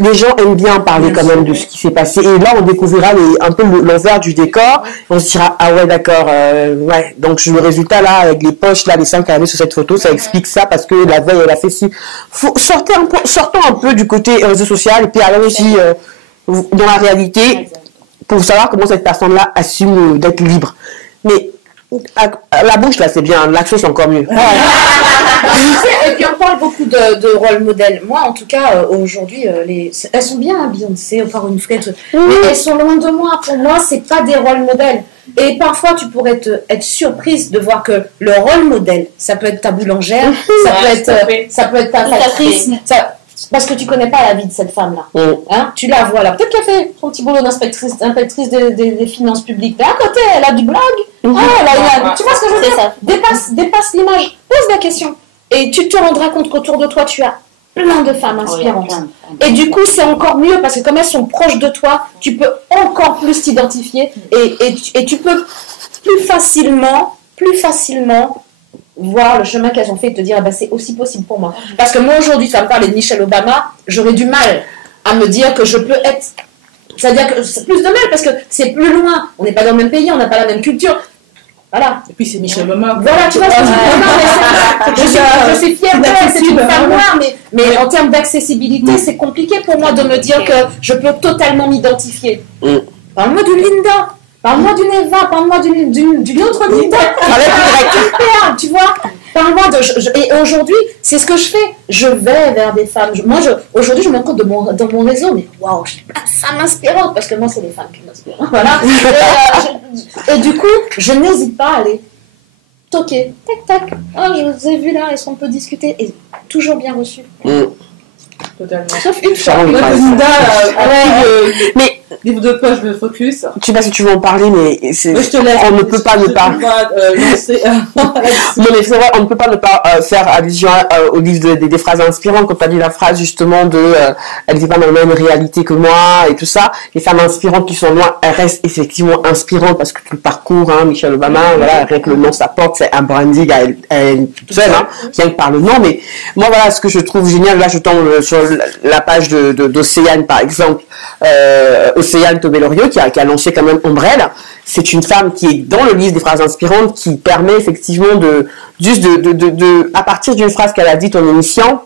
les gens aiment bien parler quand même de ce qui s'est passé. Et là, on découvrira un peu l'envers du décor. On se dira, ah ouais, d'accord, ouais. Donc, le résultat là, avec les poches, là, les 5 qu'il y avait sur cette photo, ça explique ça parce que la veille, elle a fait ci. Sortons un peu du côté réseau social et puis allons aussi dans la réalité pour savoir comment cette personne-là assume d'être libre. Mais la bouche, là, c'est bien. L'action, c'est encore mieux. Et puis, on parle beaucoup de rôle modèle. Moi, en tout cas, aujourd'hui, elles sont bien, Beyoncé, enfin, une frette. Mais elles sont loin de moi. Pour moi, c'est pas des rôles modèles. Et parfois, tu pourrais être surprise de voir que le rôle modèle, ça peut être ta boulangère, ça peut être ta factrice, parce que tu connais pas la vie de cette femme-là. Hein? Tu la vois là. Peut-être qu'elle fait son petit boulot d'inspectrice des finances publiques. Mais à côté, elle a du blog. Tu vois ce que je veux dire? Dépasse l'image. Pose la question. Et tu te rendras compte qu'autour de toi, tu as plein de femmes inspirantes. Et du coup, c'est encore mieux parce que comme elles sont proches de toi, tu peux encore plus t'identifier et tu peux plus facilement voir le chemin qu'elles ont fait et te dire c'est aussi possible pour moi. Parce que moi aujourd'hui, tu vas me parler de Michelle Obama, j'aurais du mal à me dire que je peux être... C'est-à-dire que c'est plus de mal parce que c'est plus loin. On n'est pas dans le même pays, on n'a pas la même culture. Voilà. Et puis c'est Michelle Obama. Voilà, tu vois ce que je veux dire. Je suis fière d'elle, c'est une femme noire, mais en termes d'accessibilité, c'est compliqué pour moi de me dire que je peux totalement m'identifier. Parle-moi d'une Linda. Parle-moi d'une Eva, parle-moi d'une autre Linda. Tu vois. Parle-moi de... Et aujourd'hui, c'est ce que je fais. Je vais vers des femmes. Aujourd'hui, je me rends compte dans mon réseau, mais waouh, j'ai plein de femmes inspirantes, parce que moi, c'est les femmes qui m'inspirent. Voilà. Et du coup, je n'hésite pas à aller toquer. Tac, tac. Oh, je vous ai vu là, est-ce qu'on peut discuter? Et toujours bien reçu. Totalement. Sauf une fois. Linda, mais livre de poche de Focus. Je sais pas si tu veux en parler, mais c'est... Je te laisse. On ne peut pas ne pas... Non, mais c'est vrai, on ne peut pas ne pas faire allusion au livre des phrases inspirantes. Quand tu as dit la phrase justement de elles vivent pas dans la même réalité que moi et tout ça, les femmes inspirantes qui sont loin, elles restent effectivement inspirantes parce que tout le parcours, hein, Michelle Obama, voilà, rien que le nom ça porte, c'est un branding à elle toute seule, hein, rien que par le nom. Mais moi, voilà, ce que je trouve génial, là je tombe sur la page d'Océane par exemple, Océane Tobé-Loriot qui a lancé quand même Ombrelle. C'est une femme qui est dans le livre des phrases inspirantes qui permet effectivement à partir d'une phrase qu'elle a dite en émission,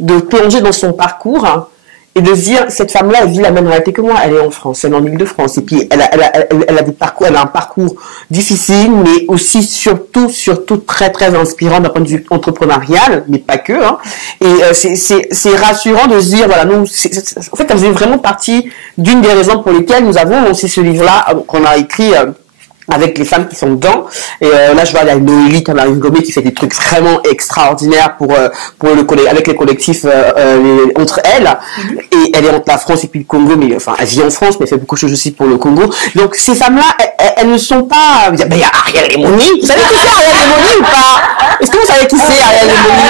de plonger dans son parcours, hein, et de se dire, cette femme-là, elle vit la même réalité que moi, elle est en France, elle est en Île-de-France, et puis elle a un parcours difficile, mais aussi surtout très très inspirant d'un point de vue entrepreneurial, mais pas que, hein. Et c'est rassurant de se dire, voilà, nous, en fait, elle faisait vraiment partie d'une des raisons pour lesquelles nous avons lancé ce livre-là, qu'on a écrit avec les femmes qui sont dedans. Et là, je vois, il y a Noélie Camarine Gomé qui fait des trucs vraiment extraordinaires avec les collectifs entre elles. Et elle est entre la France et puis le Congo, mais enfin, elle vit en France, mais elle fait beaucoup de choses aussi pour le Congo. Donc, ces femmes-là, elles ne sont pas... Il y a Ariel Lemoni. Vous savez qui c'est Ariel Lemoni ou pas? Est-ce que vous savez qui c'est Ariel Lemoni?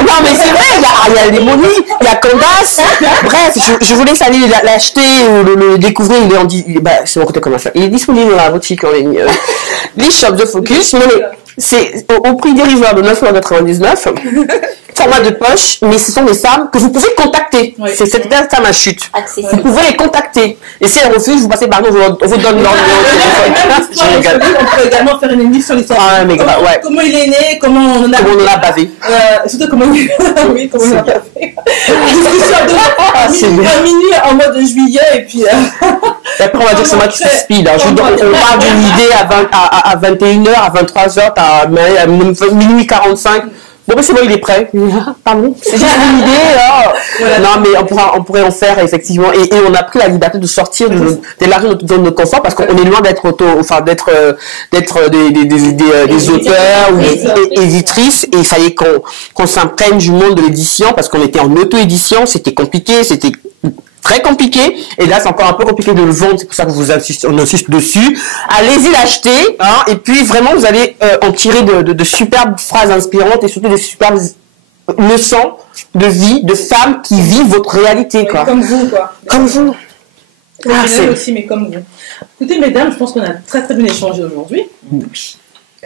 Non, mais c'est vrai, il y a Ariel Lemoni, il y a Candace. Bref, je vous laisse aller l'acheter ou le découvrir. C'est mon côté commercial. Il est disponible dans la boutique en ligne. L'e-shop de Focus, mais c'est au prix dérisoire de 9,99 €, format de poche, mais ce sont des femmes que vous pouvez contacter. Oui. C'est cette femme à chute. Vous pouvez les contacter. Et si elles refusent, vous passez par nous, on vous donne leur numéro de téléphone. On peut également faire une émission sur l'histoire. Comment il est né, comment on en a bavé. Surtout comment il oui, comment on a bavé. À minuit en mois de juillet, et puis... Et après, on va dire que c'est moi qui suis speed. On parle d'une idée à 21h, à 23h, à minuit 45. Bon, c'est bon, il est prêt. Pardon, c'est juste une idée. Voilà. Non, mais on pourrait en faire, effectivement. Et on a pris la liberté de sortir, d'élargir notre zone de confort parce qu'on est loin d'être des auteurs ou des éditrices. Et il fallait qu'on s'imprègne du monde de l'édition parce qu'on était en auto-édition. C'était compliqué, c'était très compliqué, et là c'est encore un peu compliqué de le vendre, c'est pour ça que on insiste dessus. Allez-y l'acheter, hein, et puis vraiment vous allez en tirer de superbes phrases inspirantes et surtout des superbes leçons de vie, de femmes qui vivent votre réalité, quoi. Comme vous, quoi. Comme vous. C'est aussi, mais comme vous. Écoutez, mesdames, je pense qu'on a très très bien échangé aujourd'hui.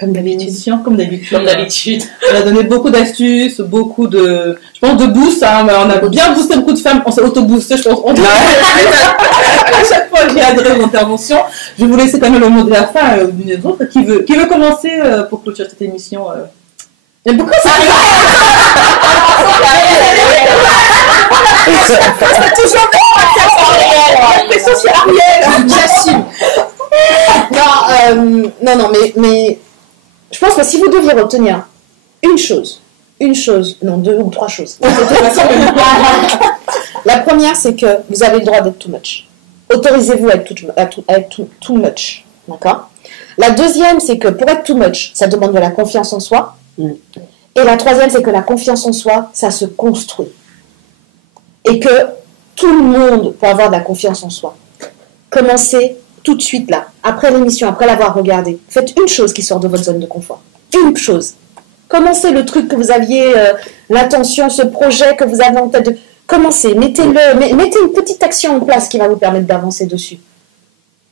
Comme d'habitude. On a donné beaucoup d'astuces, beaucoup de... Je pense de boost. Hein, on a bien boosté beaucoup de femmes. On s'est auto-boosté, je pense. À chaque fois, j'ai adoré vos interventions. Je vais vous laisser quand même le mot de la fin d'une des autres. Qui veut commencer pour clôturer cette émission Il y a beaucoup de... C'est toujours bien. C'est Ariel. J'assume. Non, mais je pense que si vous deviez retenir une chose, non, 2 ou 3 choses. La première, c'est que vous avez le droit d'être too much. Autorisez-vous à être too much. D'accord? La deuxième, c'est que pour être too much, ça demande de la confiance en soi. Et la troisième, c'est que la confiance en soi, ça se construit. Et que tout le monde peut avoir de la confiance en soi. Commencez tout de suite là, après l'émission, après l'avoir regardé. Faites une chose qui sort de votre zone de confort. Une chose. Commencez le truc que vous aviez, l'intention, ce projet que vous avez en tête. Commencez, mettez une petite action en place qui va vous permettre d'avancer dessus.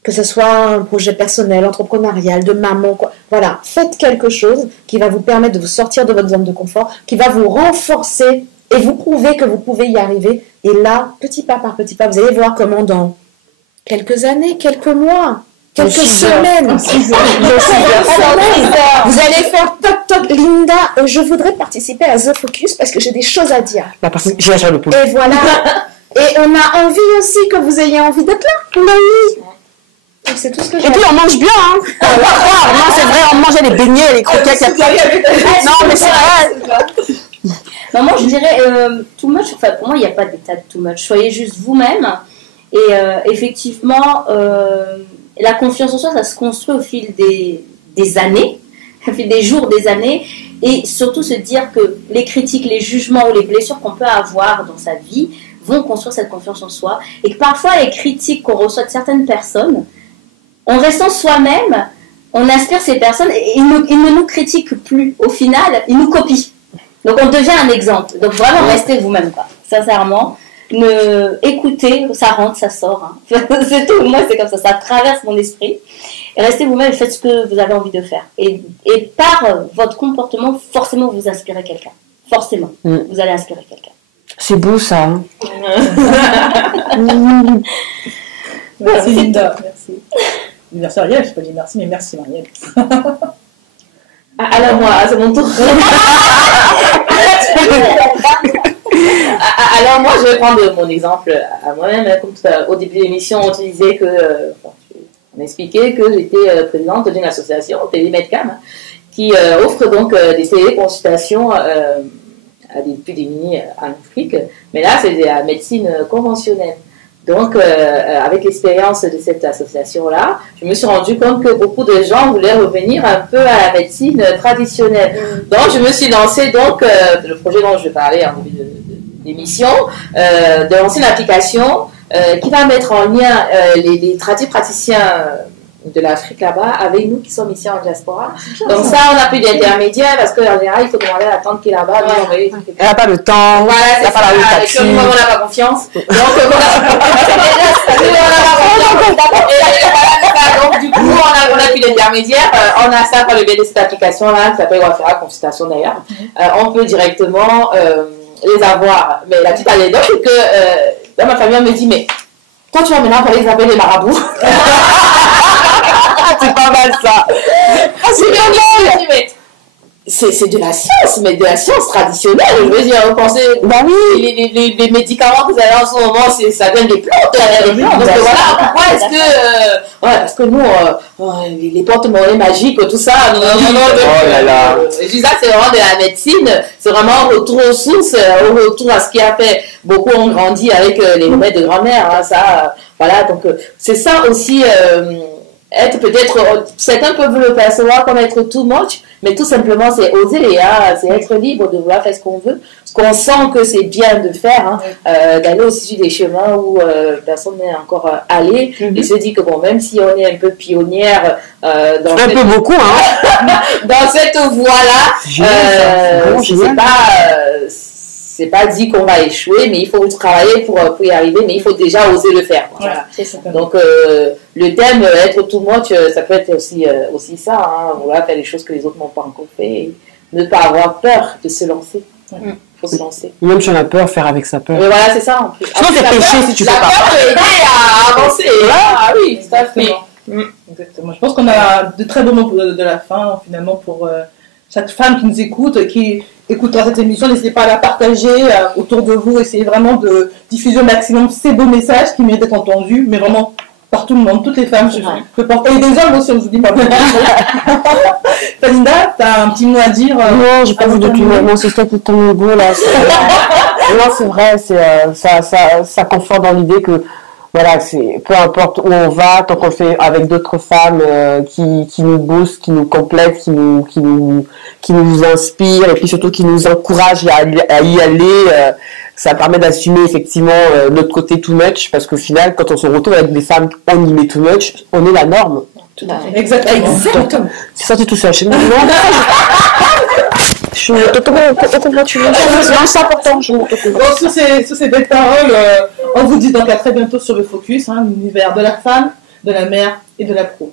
Que ce soit un projet personnel, entrepreneurial, de maman, quoi. Voilà, faites quelque chose qui va vous permettre de vous sortir de votre zone de confort, qui va vous renforcer et vous prouver que vous pouvez y arriver. Et là, petit pas par petit pas, vous allez voir comment dans quelques années, quelques mois, quelques semaines, vous allez faire toc, Linda, je voudrais participer à The Focus parce que j'ai des choses à dire. J'ai la chair de poule. Et voilà. Et on a envie aussi que vous ayez envie d'être là. Oui. c'est tout ce que Et j'ai. puis on mange bien, hein. On va croire. Non, c'est vrai, on mangeait les beignets, les croquettes. Non, mais c'est vrai. Non, moi je dirais too much, enfin pour moi il n'y a pas d'état de too much. Soyez juste vous-même et effectivement la confiance en soi ça se construit au fil des années, au fil des jours, des années et surtout se dire que les critiques, les jugements ou les blessures qu'on peut avoir dans sa vie vont construire cette confiance en soi et que parfois les critiques qu'on reçoit de certaines personnes, en restant soi-même, on inspire ces personnes et ils ne nous critiquent plus. Au final, ils nous copient. Donc on devient un exemple. Donc vraiment restez vous-même quoi. Sincèrement, écoutez, ça rentre, ça sort. Hein. C'est tout. Moi c'est comme ça traverse mon esprit. Et restez vous-même et faites ce que vous avez envie de faire. Et par votre comportement, forcément vous inspirez quelqu'un. Forcément, vous allez inspirer quelqu'un. C'est beau ça. Hein. Merci Linda. Merci. Merci Ariel, je peux dire merci, mais merci Marielle. Alors moi, c'est mon tour. Alors moi, je vais prendre mon exemple à moi-même. Comme au début de l'émission, on disait que, on expliquait que j'étais présidente d'une association, Télémedcam, qui offre donc des téléconsultations à des plus démunis en Afrique. Mais là, c'est de la médecine conventionnelle. Donc, avec l'expérience de cette association-là, je me suis rendu compte que beaucoup de gens voulaient revenir un peu à la médecine traditionnelle. Donc, je me suis lancée, le projet dont je parlais en début de l'émission, de lancer une application qui va mettre en lien les praticiens de l'Afrique là-bas avec nous qui sommes ici en diaspora. Donc ça, on n'a plus d'intermédiaire parce qu'en général, il faut demander à la tante qui est là-bas. Elle n'a pas le temps, voilà, elle n'a pas la route taxi. on n'a pas confiance. Donc donc du coup, on n'a plus d'intermédiaire. On a ça par le biais de cette application-là qui s'appelle Wafera Consultation d'ailleurs. On peut directement les avoir. Mais la petite anecdote, c'est que dans ma famille, on me dit, mais toi, tu vas maintenant parler des appels des marabouts. C'est pas mal ça. C'est bien, mais c'est de la science, mais de la science traditionnelle. Je veux dire, vous pensez, bah oui, les médicaments que vous avez en ce moment, ça vient des plantes. Donc voilà, pourquoi est-ce que. Parce que nous, les porte-monnaies magiques, tout ça. Non. Oh là là. Je dis ça, c'est vraiment de la médecine. C'est vraiment un retour aux sources, un retour à ce qui a fait. Beaucoup ont grandi avec les remèdes de grand-mère. Hein, ça, voilà, donc c'est ça aussi. Être peut-être, certains peuvent le percevoir comme être too much, mais tout simplement c'est oser, hein, c'est être libre de vouloir faire ce qu'on veut, ce qu'on sent que c'est bien de faire, hein, d'aller aussi sur des chemins où personne n'est encore allé, et se dit que bon, même si on est un peu pionnière dans dans cette voie-là, c'est pas dit qu'on va échouer, mais il faut travailler pour y arriver, mais il faut déjà oser le faire. Voilà. Donc, le thème être too much, ça peut être aussi ça, hein, vouloir faire les choses que les autres n'ont pas encore fait, et ne pas avoir peur de se lancer. Il faut se lancer. Même si on a peur, faire avec sa peur. Mais voilà, c'est ça. En plus. Sinon, c'est péché si tu fais pas. La peur peut aider à avancer. Ah oui, tout à fait. Exactement. Je pense qu'on a de très bons mots de la fin, finalement, pour chaque femme qui nous écoute, qui écoutera cette émission. N'hésitez pas à la partager autour de vous. Essayez vraiment de diffuser au maximum ces beaux messages qui méritent d'être entendus, mais vraiment par tout le monde, toutes les femmes. Je porte. Et des hommes aussi, on vous dit pas beaucoup. Linda, tu as un petit mot à dire? Non, j'ai pas vu de tout. Non, c'est toi qui ton ego là. Non, c'est vrai, ça conforte dans l'idée que voilà, c'est peu importe où on va, tant qu'on fait avec d'autres femmes qui nous boostent, qui nous complètent, qui nous inspirent et puis surtout qui nous encouragent à y aller, ça permet d'assumer effectivement notre côté too much, parce qu'au final, quand on se retrouve avec des femmes on y met too much, on est la norme. Exactement. C'est sorti tout seul chez nous. Je suis totalement tu veux. C'est important. Bon, sous ces belles paroles, on vous dit donc à très bientôt sur le Focus, hein, l'univers de la femme, de la mère et de la pro.